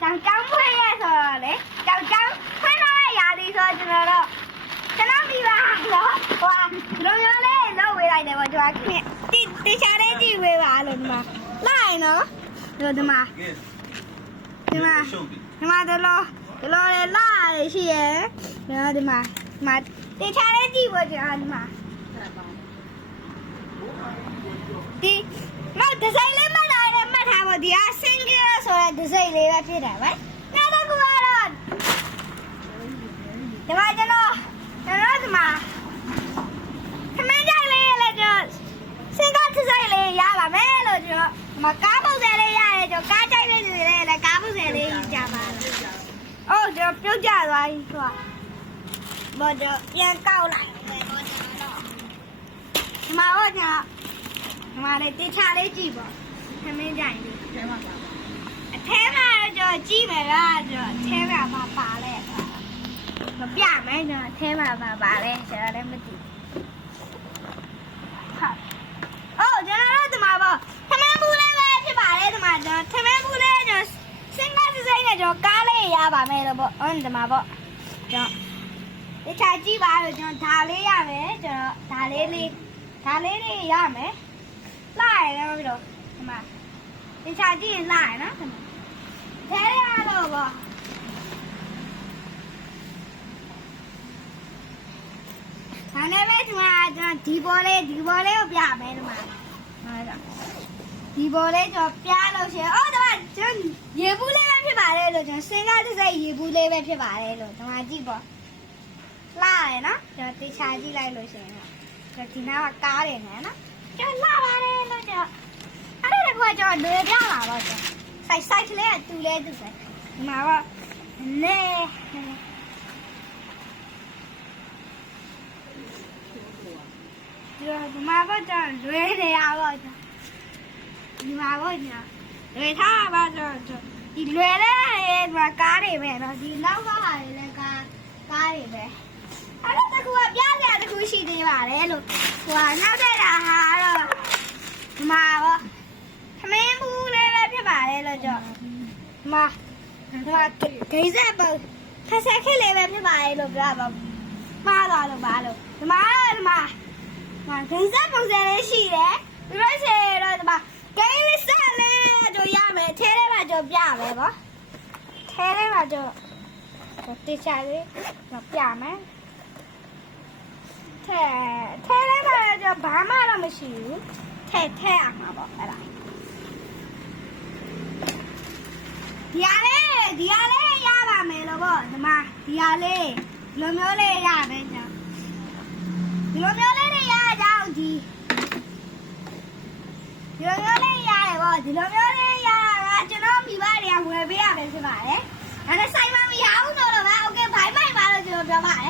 ကျောင်းဖွင့်ရဆိုတော့လေကျောင်းဖွင့်တော့ရာသီဆိုတော့ကျွန်တော်ပြီးပါတော့ဟိုလုံရုံလေးလောက်ဝေးလိုက်တယ်ပေါ့ကျွန်တော်ခင်တေချာလေးကြည့်ဝေးပါလို့ဒီမှာလိုက်နော်ဒီမှာတော့လေလာရရှိရယ်နော်ဒီမှာတေချာလေးကြည့်ပေါ့ကျွန်တော်ဒီမှာဒီမဒီဇိုင်းလေးမှတ်ထားပါဒီအစင်ကဆိုတဲ့ဒီဇိုင်းလေးပဲဖြစ်တယ်ပဲနောက်တစ်ခုကတော့ဒီမှာကျွန်တော်ဒီမှာခမင်းကြိုက်လေးလည်းကျွန်တော်စင်ကဒီဇိုင်းလေးရပါမယ်လို့ကျွန်တော်ဒီမှာကားပုံစံလေးရတယ်ကျွန်တော်ကားကြိုက်လေးတွေလည်းကားပုံစံလေးကြပါလားအိုးကျွန်တော်ပြုတ်ကြသွားပြီဆိုတာဘောတော့ပြန်ကောက်လိုက်တယ်ဘောတော့ဒီမှာတော့ကျွန်တော်ဒီမှာလေတေချာလေးကြည့်ပါခမင်းကြိုက်လေးအထဲမှာတော့ကြည့်မယ်လားကျွန်တော်အထဲမှာပါလဲမပြမယ်ကျွန်တော်အထဲမှာပါလဲကျွန်တော်လည်းမသိဟုတ်အိုးကျွန်တော်တို့ဒီမှာပေါ့ခမင်းဘူးလေးပဲဖြစ်ပါလေဒီမှာကျွန်တော်ခမင်းဘူးလေးကျွန်တော်စင်ကားစိမ့်နဲ့ကျွန်တော်ကားလေးရပါမယ်လို့ပေါ့ဒီမှာပေါ့ကျွန်တော်တေချာကြည့်ပါလို့ကျွန်တော်ဒါလေးရမယ်ကျွန်တော်ဒါလေးရမယ်လာရတော့ပြီးတော့ဒီမှာတေချာကြည့်ရင်လာရနော်ဒီမှာထဲရတော့ပေါ့ဒါနဲ့ပဲဒီမှာကျွန်တော်ဒီဘောလေးကိုပြမယ်ဒီမှာဟုတ်တော့ဒီဘောလေးကျွန်တော်ပြလို့ရှိရင်အော်ဒီမှာကျွန်တော်ရေဘူးလေးပဲဖြစ်ပါတယ်လို့ကျွန်တော်စင်ကားတစ်စိတ်ရေဘူးလေးပဲဖြစ်ပါတယ်လို့ဒီမှာကြည့်ပေါ့လာရနော်ကျွန်တော်တေချာကြည့်လိုက်လို့ရှိရင်ကျွန်တော်ဒီနားကကားတယ်နော်ကျွန်တော်လာပါတယ်လို့ကျွန်တော်အဲ့ဒါကကျွန်တော်လွယ်ပြလာတော့ကျွန်တော်စိုက်ကလေးကတူပဲဒီမှာတော့လေဒီမှာတော့ကျွန်တော်လွယ်နေရပါတော့ဒီမှာတော့ကျွန်တော်လွယ်ထားပါတော့ဒီလွယ်တဲ့ဒီမှာကားတွေပဲเนาะဒီနောက်ကဟာတွေလည်းကားတွေပဲအဲ့ဒါတကူကပြစရာတကူရှိသေးပါတယ်လို့ဟိုနောက်တဲ့ဟာတော့ဒီမှာပေါ့ခမင်းဘူးလေးပဲဖြစ်ပါတယ်လို့ကြောဒီမှာဂိမ်းဆက်ပေါ့ခက်ဆက်ခက်လေးပဲဖြစ်ပါတယ်လို့ပြောပါမှားသွားလို့ပါလို့ဒီမှာဂိမ်းဆက်ပုံစံလေးရှိတယ်ဒီလိုရှိတော့ဒီမှာဂိမ်းဆက်လေးတို့ရမယ်ထဲထဲမှာတို့ပြမယ်ပေါ့ထဲထဲမှာတို့တေချာလေးတော့ပြမယ်ထဲထဲမှာတော့ဘာမှတော့မရှိဘူးထဲအောင်မှာပေါ့အဲ့ဒါဒီဟာလေးရပါမယ်လို့ပေါ့ဒီမှာဒီဟာလေးလိုမျိုးလေးရမယ်ကြောင့်ဒီလိုမျိုးလေးတွေရကြောင်းဒီလိုမျိုးလေးရတယ်ပေါ့ဒီလိုမျိုးလေးရတာကျွန်တော်မိဘတွေကဝယ်ပေးရမယ်ဖြစ်ပါတယ်ဒါနဲ့ဆိုင်မမရဘူးတော့ပါโอเคဘိုင်ပါလို့ကျွန်တော်ပြောပါတယ်